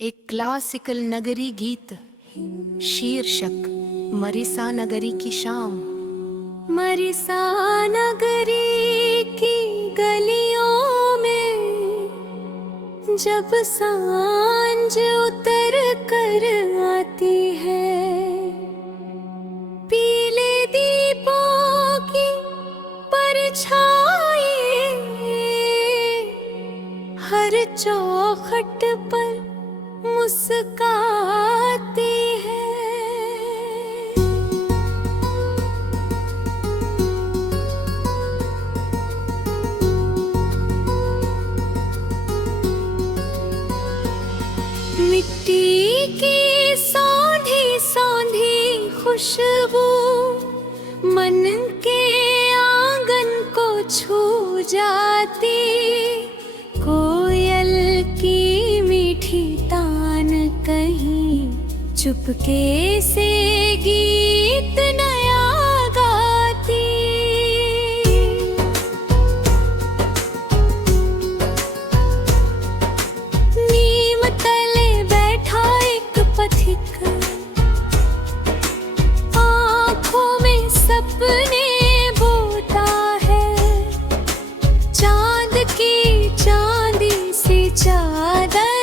एक क्लासिकल नगरी गीत शीर्षक मरीसा नगरी की शाम। मरीसा नगरी की गलियों में जब सांझ उतर कर आती है, पीले दीपों की परछाई हर चौखट पर मुस्काती है। मिट्टी की सौंधी सौंधी खुशबू मन के आंगन को छू जाती, कोयल की मीठी तान कहीं चुपके से गीत नया गाती। नीम तले बैठा एक पथिक, आँखों में सपने बोता है, चांद की चांदी सी चादर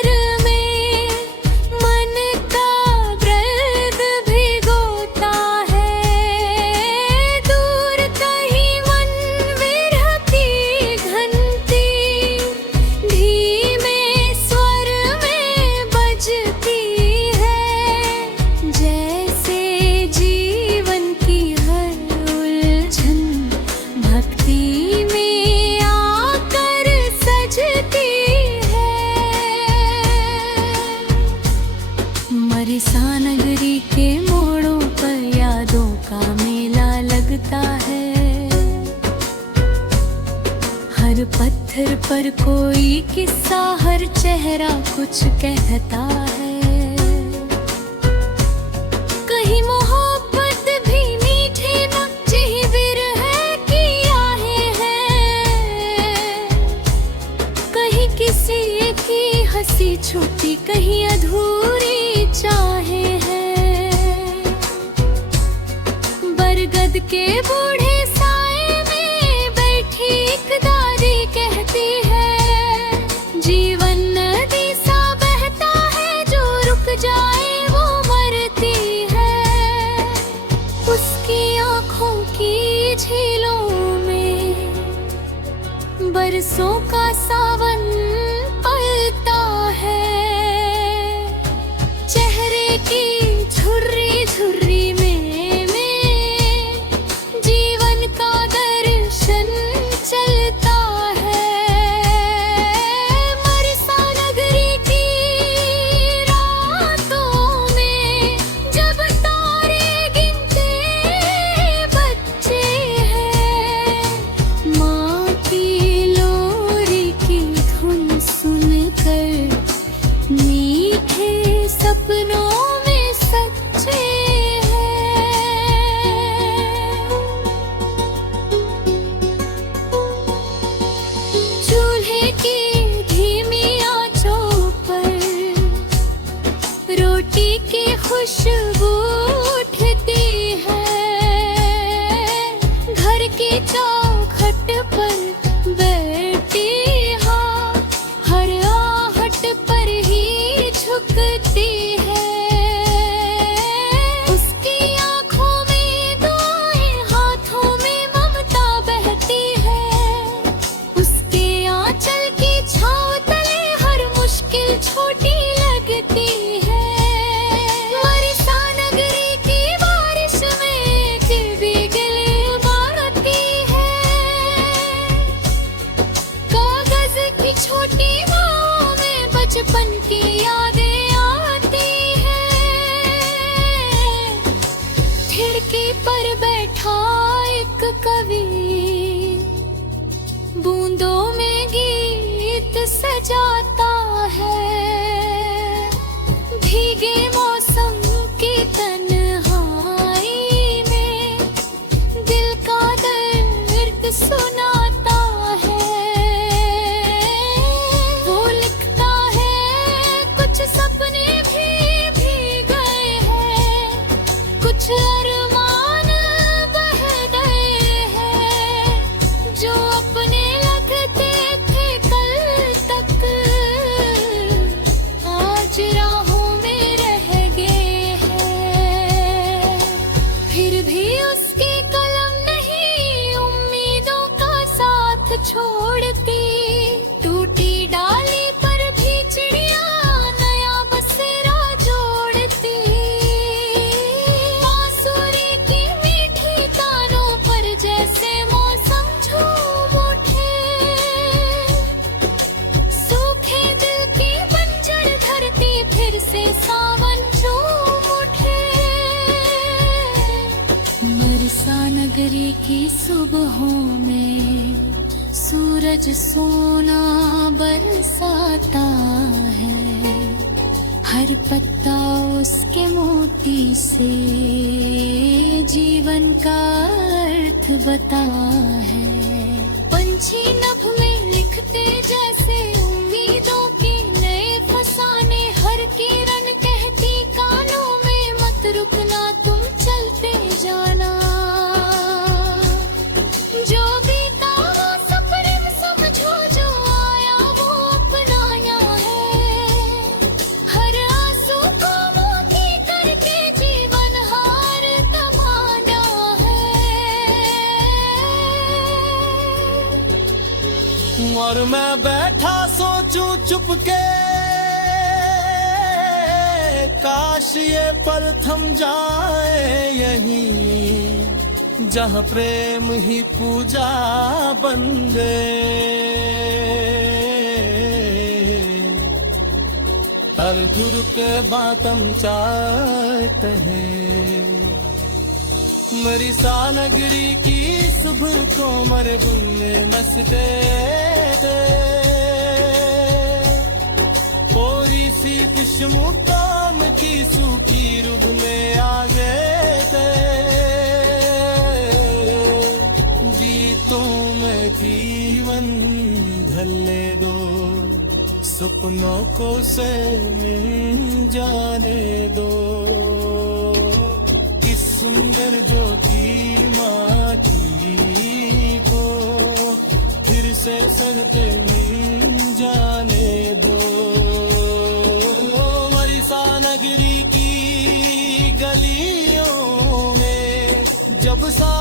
मरीसा नगरी के मोड़ों पर यादों का मेला लगता है, हर पत्थर पर कोई किस्सा, हर चेहरा कुछ कहता है। कहीं मोहब्बत भी मीठे नक्शे बिरह की आहें हैं, कहीं किसी की हंसी छुपी, कहीं अधूरी चाहे हैं। बरगद के बूढ़े साए में बैठी एक दादी कहती है, जीवन नदी सा बहता है, जो रुक जाए वो मरती है। उसकी आँखों की झीलों में बरसों का सावन पलता है, की झुर्री झुर्री में जीवन का दर्शन चलता है। मरीसा नगरी की रातों में जब तारे गिनते बच्चे हैं, माँ की लोरी की धुन सुनकर मीठे सपनों खुशबू उठती है, घर की चौखट पर बैठी हाँ, हर आहट पर ही झुकती है। उसकी आँखों में दुआएं, हाथों में ममता बहती है, उसके आंचल की छाँव तले हर मुश्किल छोटी लगती है। छोटी बाहों में बचपन की यादें आती हैं, खिड़की पर बैठा एक कवि बूंदों में गीत सजाता है, भीगे मौसम की तन्हाई में दिल का दर्द सुनाता है। वो लिखता है कुछ सपने से सावन झूम उठे। बरसा नगरी की सुबहों में सूरज सोना बरसाता है। हर पत्ता उसके मोती से जीवन का अर्थ बता है। पंछी नभ में लिखते जैसे उम्मीदों के नए फसाने। हर किरण कहती कानों में मत रुकना, तुम चलते जाना। जो बीता वो सफर समझो, जो आया वो अपनाया है। हर आंसू को मोती करके जीवन हार कमाना है। और मैं बैठा सोचूं चुपके, काश ये पल थम जाए यहीं, जहाँ प्रेम ही पूजा बन गए। हर धुर के बातम चाहते हैं। मरी सा नगरी की सुबह को मरे बुल्ले नसते थे। कोरी सी किस्मों काम की सूखी रुग में आ गए थे। जीतों में जीवन ढले दो, सपनों को से मिल जाने दो। इस सुंदर ज्योति माटी को फिर से सहते मिल जाने दो। मरीसा नगरी की गलियों में जब सा